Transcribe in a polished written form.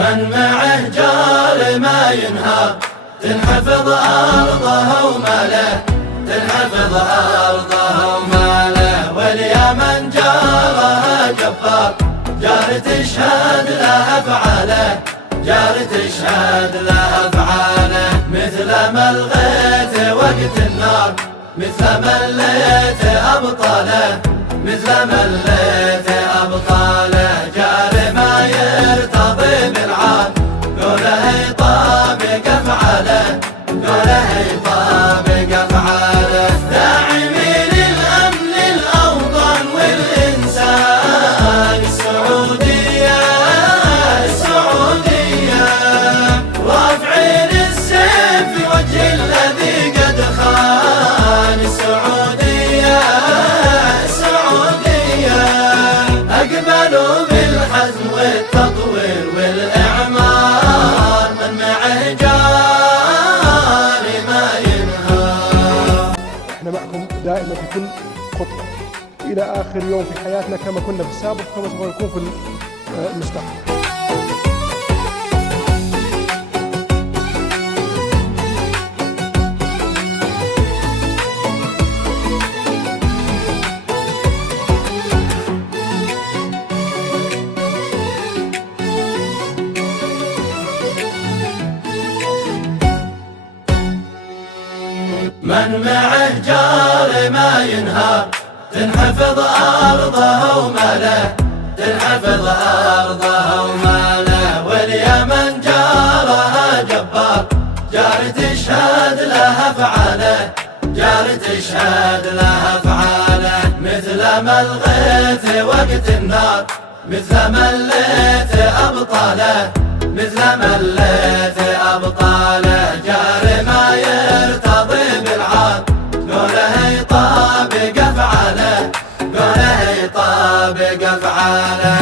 من معه جار ما ينهار، تنحفظ أرضه وماله، تنحفظ أرضه وماله. واليا من جارها جبار، جار تشهد له أفعاله، جار تشهد له أفعاله. مثل ما الغيث وقت النار، مثل ما الليث أبطاله، مثل ما الليث أبطاله. جار ما يرتضي بالعاد، قوله يطابق أفعاله، قوله يطابق أفعاله. داعمين الأمن الأوطان والإنسان، السعودية السعودية. رافعين السيف في وجه الذي قد خان، السعودية السعودية. أقبلوا بالحزم والتطوير والإعمار، من معه جار ما ينهار. احنا معكم دائما في كل خطوة إلى آخر يوم في حياتنا، كما كنا في السابق وكما سوف نكون في المستقبل. من معه جار ما ينهار، تنحفظ أرضه وماله، تنحفظ أرضه وماله. واليا من جارها جبار، جار تشهد له أفعاله، جار تشهد له أفعاله. مثل ما الغيث وقت النار، مثل ما الليث أبطاله، مثل ما الليث أبطاله. جار ما يرتضي بالعاد، قوله يطابق أفعاله، قوله يطابق أفعاله.